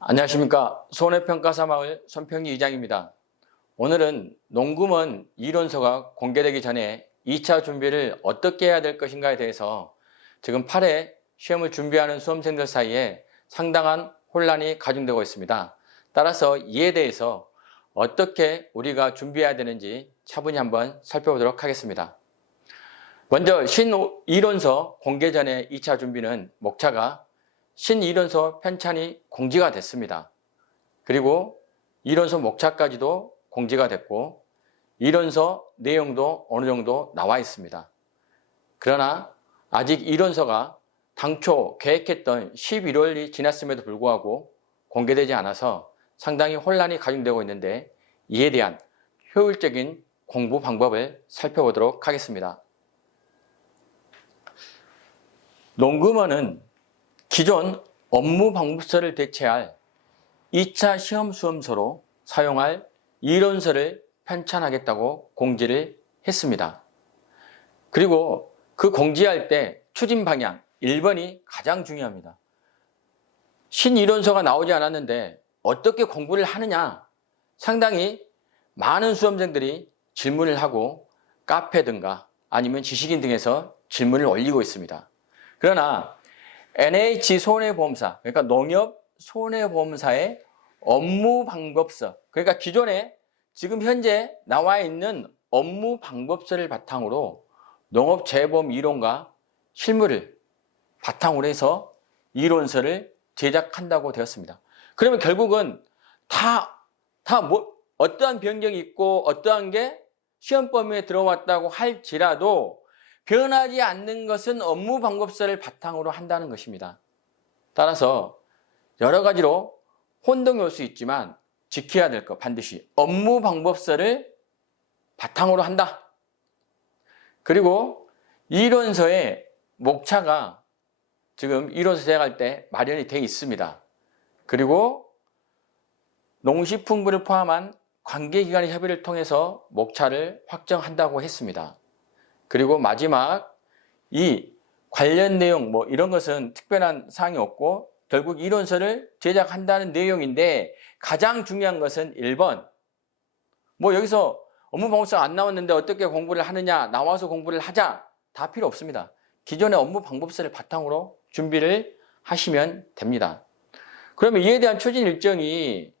안녕하십니까. 손해평가사마을 손평희 이장입니다. 오늘은 농구먼 이론서가 공개되기 전에 2차 준비를 어떻게 해야 될 것인가에 대해서 지금 8회 시험을 준비하는 수험생들 사이에 상당한 혼란이 가중되고 있습니다. 따라서 이에 대해서 어떻게 우리가 준비해야 되는지 차분히 한번 살펴보도록 하겠습니다. 먼저 신이론서 공개 전에 2차 준비는 목차가 신이론서 편찬이 공지가 됐습니다. 그리고 이론서 목차까지도 공지가 됐고 이론서 내용도 어느 정도 나와 있습니다. 그러나 아직 이론서가 당초 계획했던 11월이 지났음에도 불구하고 공개되지 않아서 상당히 혼란이 가중되고 있는데 이에 대한 효율적인 공부 방법을 살펴보도록 하겠습니다. 농구먼은 기존 업무 방법서를 대체할 2차 시험 수험서로 사용할 이론서를 편찬하겠다고 공지를 했습니다. 그리고 그 공지할 때 추진 방향 1번이 가장 중요합니다. 신이론서가 나오지 않았는데 어떻게 공부를 하느냐? 상당히 많은 수험생들이 질문을 하고 카페든가 아니면 지식인 등에서 질문을 올리고 있습니다. 그러나 NH손해보험사, 그러니까 농협손해보험사의 업무방법서, 그러니까 기존에 지금 현재 나와 있는 업무방법서를 바탕으로 농업재보험 이론과 실무를 바탕으로 해서 이론서를 제작한다고 되었습니다. 그러면 결국은 어떠한 변경이 있고 어떠한 게 시험 범위에 들어왔다고 할지라도 변하지 않는 것은 업무 방법서를 바탕으로 한다는 것입니다. 따라서 여러 가지로 혼동이 올 수 있지만 지켜야 될 것 반드시 업무 방법서를 바탕으로 한다. 그리고 이론서의 목차가 지금 이론서 제작할 때 마련이 되어 있습니다. 그리고 농식품부를 포함한 관계기관의 협의를 통해서 목차를 확정한다고 했습니다. 그리고 마지막 이 관련 내용 이런 것은 특별한 사항이 없고 결국 이론서를 제작한다는 내용인데 가장 중요한 것은 1번 여기서 업무방법서가 안 나왔는데 어떻게 공부를 하느냐 나와서 공부를 하자 다 필요 없습니다. 기존의 업무방법서를 바탕으로 준비를 하시면 됩니다. 그러면 이에 대한 추진 일정이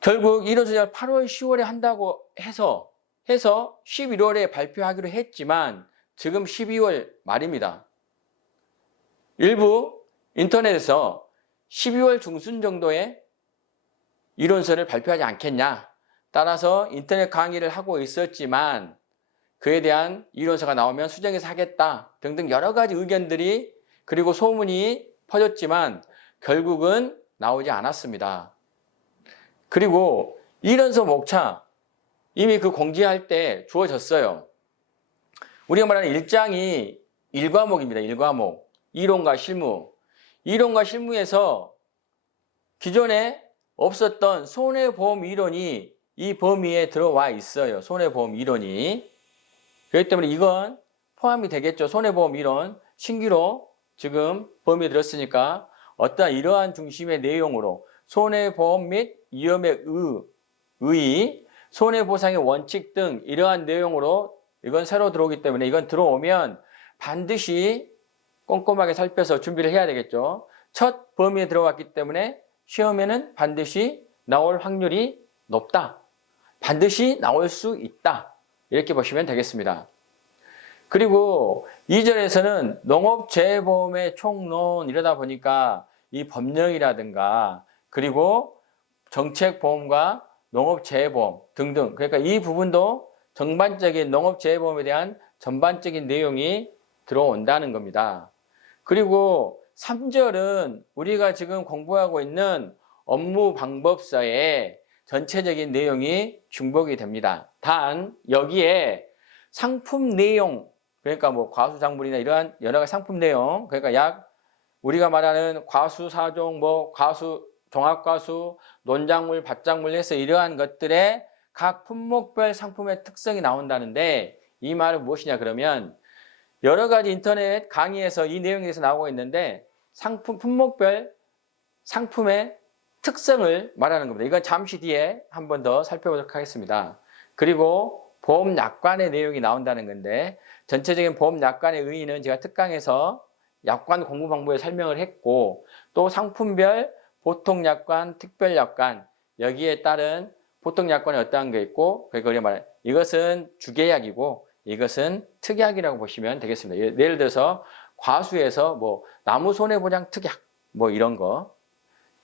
결국 이론서 제작을 8월 10월에 한다고 해서 11월에 발표하기로 했지만 지금 12월 말입니다. 일부 인터넷에서 12월 중순 정도에 이론서를 발표하지 않겠냐. 따라서 인터넷 강의를 하고 있었지만 그에 대한 이론서가 나오면 수정해서 하겠다 등등 여러 가지 의견들이 그리고 소문이 퍼졌지만 결국은 나오지 않았습니다. 그리고 이론서 목차 이미 그 공지할 때 주어졌어요. 우리가 말하는 일장이 1과목입니다. 1과목. 이론과 실무. 이론과 실무에서 기존에 없었던 손해보험 이론이 이 범위에 들어와 있어요. 손해보험 이론이. 그렇기 때문에 이건 포함이 되겠죠. 손해보험 이론. 신규로 지금 범위에 들었으니까 어떠한 이러한 중심의 내용으로 손해보험 및 위험의 의의 손해보상의 원칙 등 이러한 내용으로 이건 새로 들어오기 때문에 이건 들어오면 반드시 꼼꼼하게 살펴서 준비를 해야 되겠죠. 첫 범위에 들어왔기 때문에 시험에는 반드시 나올 확률이 높다. 반드시 나올 수 있다. 이렇게 보시면 되겠습니다. 그리고 2절에서는 농업재보험의 총론 이러다 보니까 이 법령이라든가 그리고 정책보험과 농업재해보험 등등 그러니까 이 부분도 전반적인 농업재해보험에 대한 전반적인 내용이 들어온다는 겁니다. 그리고 3절은 우리가 지금 공부하고 있는 업무방법서의 전체적인 내용이 중복이 됩니다. 단 여기에 상품 내용 그러니까 과수작물이나 이러한 여러 가지 상품 내용 그러니까 우리가 말하는 과수 4종 과수 종합과수, 논작물, 밭작물 해서 이러한 것들의 각 품목별 상품의 특성이 나온다는데 이 말은 무엇이냐 그러면 여러 가지 인터넷 강의에서 이 내용에 대해서 나오고 있는데 상품 품목별 상품의 특성을 말하는 겁니다. 이건 잠시 뒤에 한 번 더 살펴보도록 하겠습니다. 그리고 보험약관의 내용이 나온다는 건데 전체적인 보험약관의 의의는 제가 특강에서 약관 공부 방법에 설명을 했고 또 상품별 보통약관, 특별약관 여기에 따른 보통약관이 어떠한 게 있고 그리고 우리가 말하는 이것은 주계약이고 이것은 특약이라고 보시면 되겠습니다. 예를 들어서 과수에서 뭐 나무 손해보장 특약 뭐 이런 거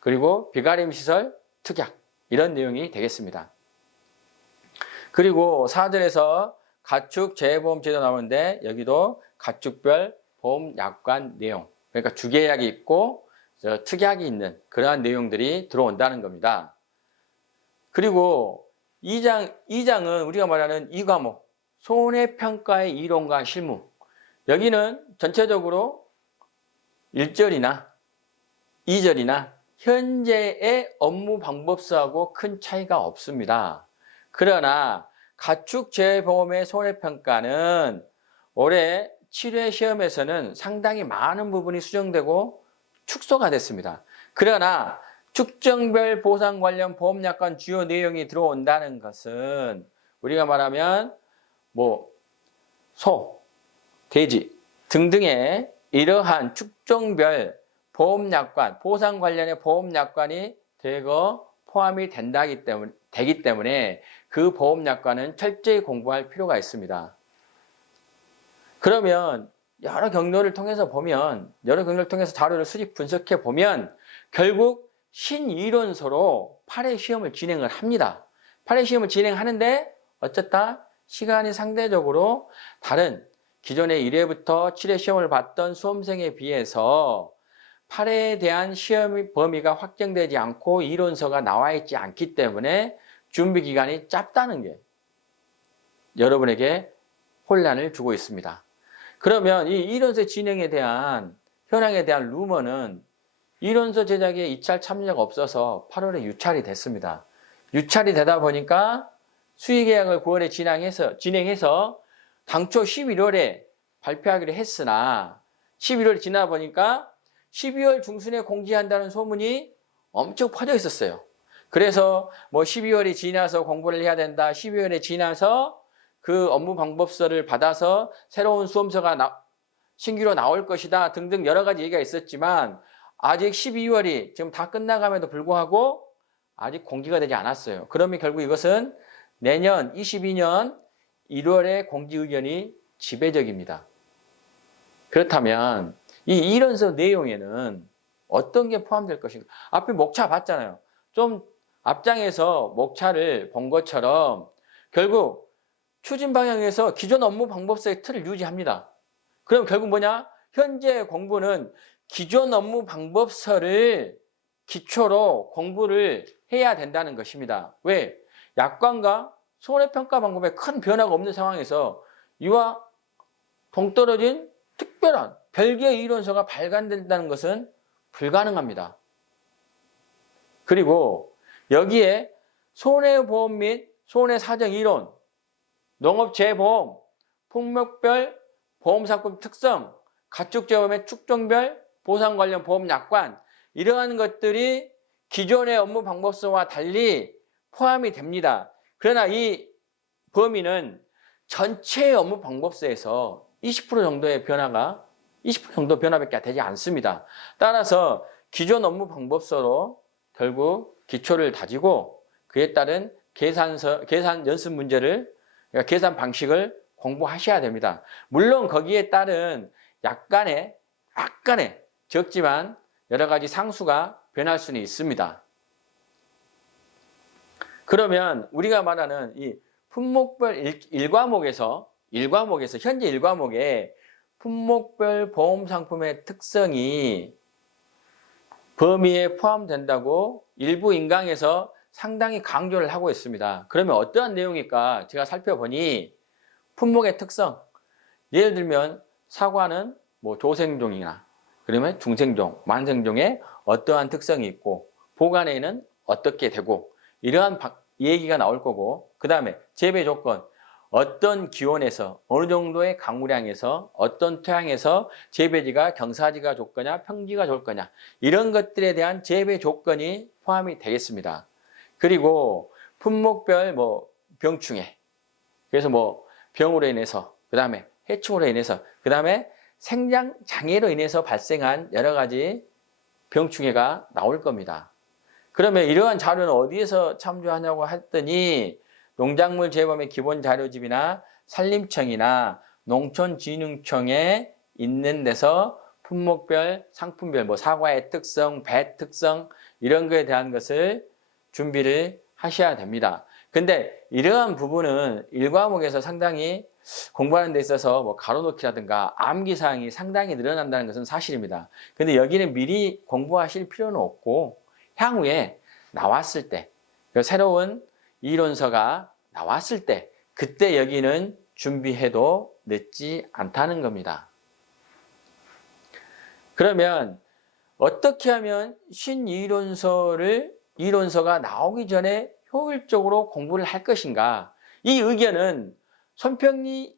그리고 비가림 시설 특약 이런 내용이 되겠습니다. 그리고 4절에서 가축 재해보험 제도 나오는데 여기도 가축별 보험 약관 내용 그러니까 주계약이 있고 특약이 있는 그러한 내용들이 들어온다는 겁니다. 그리고 2장은 우리가 말하는 2과목 손해평가의 이론과 실무 여기는 전체적으로 1절이나 2절이나 현재의 업무 방법서하고 큰 차이가 없습니다. 그러나 가축재해보험의 손해평가는 올해 7회 시험에서는 상당히 많은 부분이 수정되고 축소가 됐습니다. 그러나 축정별 보상 관련 보험약관 주요 내용이 들어온다는 것은 우리가 말하면 뭐 소, 돼지 등등의 이러한 축정별 보험약관, 보상 관련의 보험약관이 대거 포함이 되기 때문에 그 보험약관은 철저히 공부할 필요가 있습니다. 그러면 여러 경로를 통해서 자료를 수집 분석해 보면 결국 신이론서로 8회 시험을 진행을 합니다. 8회 시험을 진행하는데 어쨌다 시간이 상대적으로 다른 기존의 1회부터 7회 시험을 봤던 수험생에 비해서 8회에 대한 시험 범위가 확정되지 않고 이론서가 나와 있지 않기 때문에 준비 기간이 짧다는 게 여러분에게 혼란을 주고 있습니다. 그러면 이 이론서 진행에 대한 현황에 대한 루머는 이론서 제작에 입찰 참여자가 없어서 8월에 유찰이 됐습니다. 유찰이 되다 보니까 수의계약을 9월에 진행해서 당초 11월에 발표하기로 했으나 11월이 지나 보니까 12월 중순에 공지한다는 소문이 엄청 퍼져 있었어요. 그래서 뭐 12월이 지나서 공부를 해야 된다. 12월에 지나서 그 업무 방법서를 받아서 새로운 수험서가 신규로 나올 것이다 등등 여러 가지 얘기가 있었지만 아직 12월이 지금 다 끝나감에도 불구하고 아직 공지가 되지 않았어요. 그러면 결국 이것은 내년 22년 1월에 공지 의견이 지배적입니다. 그렇다면 이 이론서 내용에는 어떤 게 포함될 것인가? 앞에 목차 봤잖아요. 좀 앞장에서 목차를 본 것처럼 결국 추진 방향에서 기존 업무 방법서의 틀을 유지합니다. 그럼 결국 뭐냐? 현재 공부는 기존 업무 방법서를 기초로 공부를 해야 된다는 것입니다. 왜? 약관과 손해평가 방법에 큰 변화가 없는 상황에서 이와 동떨어진 특별한 별개의 이론서가 발간된다는 것은 불가능합니다. 그리고 여기에 손해보험 및 손해사정 이론, 농업재해보험, 품목별 보험상품 특성, 가축재해보험의 축정별 보상 관련 보험약관 이러한 것들이 기존의 업무 방법서와 달리 포함이 됩니다. 그러나 이 범위는 전체 업무 방법서에서 20% 정도의 변화가 20% 정도 변화밖에 되지 않습니다. 따라서 기존 업무 방법서로 결국 기초를 다지고 그에 따른 계산 연습 문제를 그러니까 계산 방식을 공부하셔야 됩니다. 물론 거기에 따른 약간의 적지만 여러 가지 상수가 변할 수는 있습니다. 그러면 우리가 말하는 이 품목별 1과목에서 현재 1과목에 품목별 보험 상품의 특성이 범위에 포함된다고 일부 인강에서 상당히 강조를 하고 있습니다. 그러면 어떠한 내용일까? 제가 살펴보니 품목의 특성, 예를 들면 사과는 뭐 조생종이나 그러면 중생종, 만생종에 어떠한 특성이 있고 보관에는 어떻게 되고 이러한 얘기가 나올 거고 그 다음에 재배 조건 어떤 기온에서 어느 정도의 강우량에서 어떤 토양에서 재배지가 경사지가 좋거냐 평지가 좋을 거냐 이런 것들에 대한 재배 조건이 포함이 되겠습니다. 그리고 품목별 병충해 그래서 병으로 인해서 그 다음에 해충으로 인해서 그 다음에 생장 장애로 인해서 발생한 여러 가지 병충해가 나올 겁니다. 그러면 이러한 자료는 어디에서 참조하냐고 했더니 농작물 재범의 기본 자료집이나 산림청이나 농촌진흥청에 있는 데서 품목별, 상품별, 사과의 특성, 배 특성 이런 거에 대한 것을 준비를 하셔야 됩니다. 근데 이러한 부분은 1과목에서 상당히 공부하는 데 있어서 가로놓기라든가 암기사항이 상당히 늘어난다는 것은 사실입니다. 근데 여기는 미리 공부하실 필요는 없고 향후에 나왔을 때 새로운 이론서가 나왔을 때 그때 여기는 준비해도 늦지 않다는 겁니다. 그러면 어떻게 하면 이론서가 나오기 전에 효율적으로 공부를 할 것인가? 이 의견은 손평리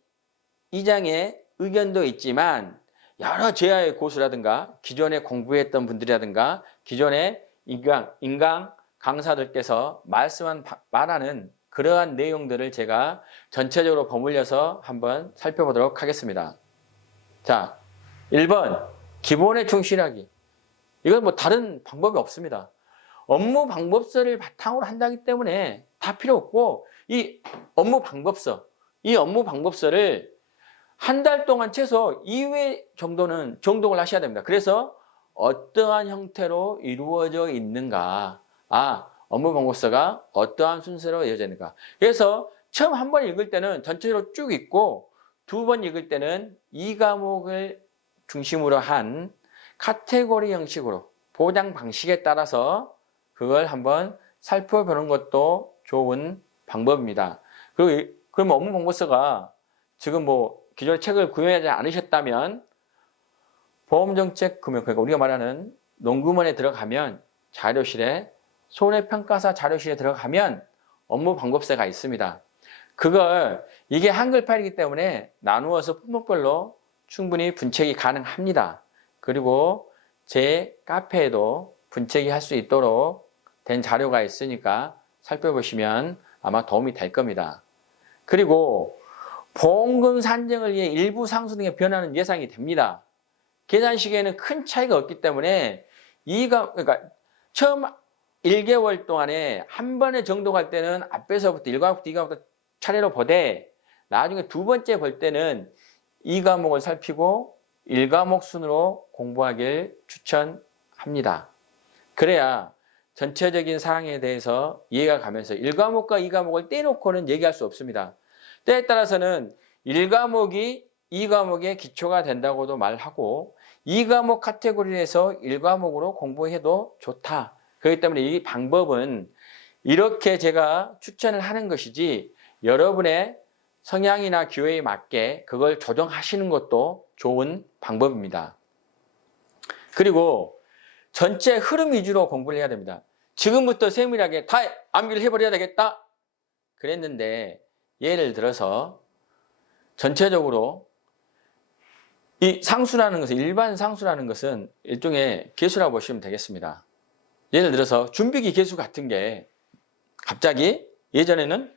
이장의 의견도 있지만 여러 제야의 고수라든가 기존에 공부했던 분들이라든가 기존에 인강 강사들께서 말하는 그러한 내용들을 제가 전체적으로 버무려서 한번 살펴보도록 하겠습니다. 자, 1번 기본에 충실하기. 이건 다른 방법이 없습니다. 업무 방법서를 바탕으로 한다기 때문에 다 필요 없고 이 업무 방법서를 한 달 동안 최소 2회 정도는 정독을 하셔야 됩니다. 그래서 어떠한 형태로 이루어져 있는가, 업무 방법서가 어떠한 순서로 이어져 있는가. 그래서 처음 한 번 읽을 때는 전체적으로 쭉 읽고 두 번 읽을 때는 이 과목을 중심으로 한 카테고리 형식으로 보장 방식에 따라서 그걸 한번 살펴보는 것도 좋은 방법입니다. 그리고 그럼 업무 방법서가 지금 기존에 책을 구매하지 않으셨다면 보험정책 금융, 그러니까 우리가 말하는 농구먼에 들어가면 자료실에 손해평가사 자료실에 들어가면 업무 방법서가 있습니다. 이게 한글 파일이기 때문에 나누어서 품목별로 충분히 분책이 가능합니다. 그리고 제 카페에도 분책이 할 수 있도록 된 자료가 있으니까 살펴보시면 아마 도움이 될 겁니다. 그리고 보험금 산정을 위해 일부 상수 등의 변화는 예상이 됩니다. 계산식에는 큰 차이가 없기 때문에 그러니까 처음 1개월 동안에 한 번에 정독할 때는 앞에서부터 1과목부터 2과목부터 차례로 보되 나중에 두 번째 볼 때는 2과목을 살피고 1과목 순으로 공부하길 추천합니다. 그래야 전체적인 사항에 대해서 이해가 가면서 1과목과 2과목을 떼놓고는 얘기할 수 없습니다. 때에 따라서는 1과목이 2과목의 기초가 된다고도 말하고 2과목 카테고리에서 1과목으로 공부해도 좋다. 그렇기 때문에 이 방법은 이렇게 제가 추천을 하는 것이지 여러분의 성향이나 기호에 맞게 그걸 조정하시는 것도 좋은 방법입니다. 그리고 전체 흐름 위주로 공부를 해야 됩니다. 지금부터 세밀하게 다 암기를 해버려야 되겠다 그랬는데 예를 들어서 전체적으로 이 상수라는 것은 일반 상수라는 것은 일종의 개수라고 보시면 되겠습니다. 예를 들어서 준비기 개수 같은 게 갑자기 예전에는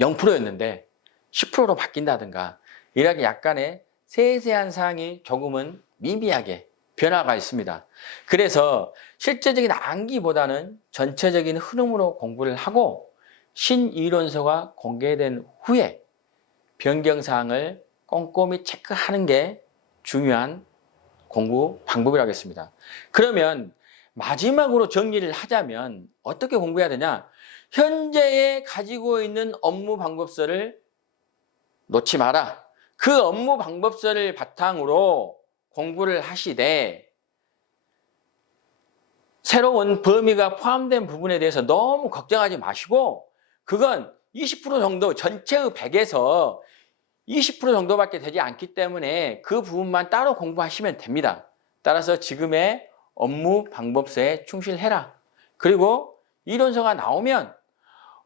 0%였는데 10%로 바뀐다든가 이렇게 약간의 세세한 사항이 조금은 미미하게 변화가 있습니다. 그래서 실제적인 암기보다는 전체적인 흐름으로 공부를 하고 신이론서가 공개된 후에 변경사항을 꼼꼼히 체크하는 게 중요한 공부 방법이라고 했습니다. 그러면 마지막으로 정리를 하자면 어떻게 공부해야 되냐? 현재에 가지고 있는 업무 방법서를 놓지 마라. 그 업무 방법서를 바탕으로 공부를 하시되 새로운 범위가 포함된 부분에 대해서 너무 걱정하지 마시고 그건 20% 정도 전체의 100에서 20% 정도밖에 되지 않기 때문에 그 부분만 따로 공부하시면 됩니다. 따라서 지금의 업무 방법서에 충실해라. 그리고 이론서가 나오면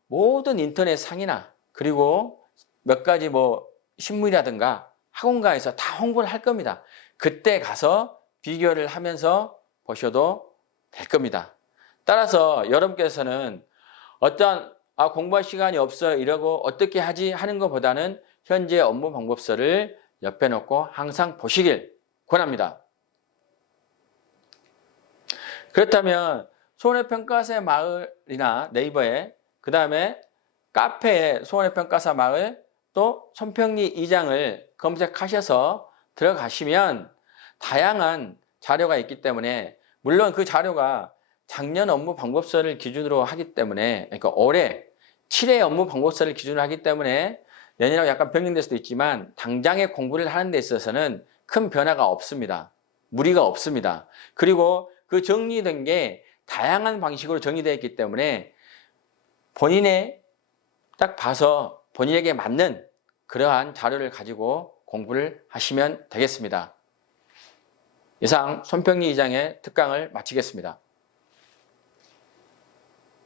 모든 인터넷 상이나 그리고 몇 가지 뭐 신문이라든가 학원가에서 다 홍보를 할 겁니다. 그때 가서 비교를 하면서 보셔도 될 겁니다. 따라서 여러분께서는 어떤 공부할 시간이 없어 이러고 어떻게 하지 하는 것보다는 현재 업무 방법서를 옆에 놓고 항상 보시길 권합니다. 그렇다면 손해평가사의 마을이나 네이버에 그 다음에 카페에 손해평가사 마을 또 손평리 2장을 검색하셔서 들어가시면 다양한 자료가 있기 때문에 물론 그 자료가 작년 업무 방법서를 기준으로 하기 때문에 그러니까 올해 7회 업무 방법서를 기준으로 하기 때문에 내년하고 약간 변경될 수도 있지만 당장의 공부를 하는 데 있어서는 큰 변화가 없습니다. 무리가 없습니다. 그리고 그 정리된 게 다양한 방식으로 정리되어 있기 때문에 본인의 딱 봐서 본인에게 맞는 그러한 자료를 가지고 공부를 하시면 되겠습니다. 이상 손평리 2장의 특강을 마치겠습니다.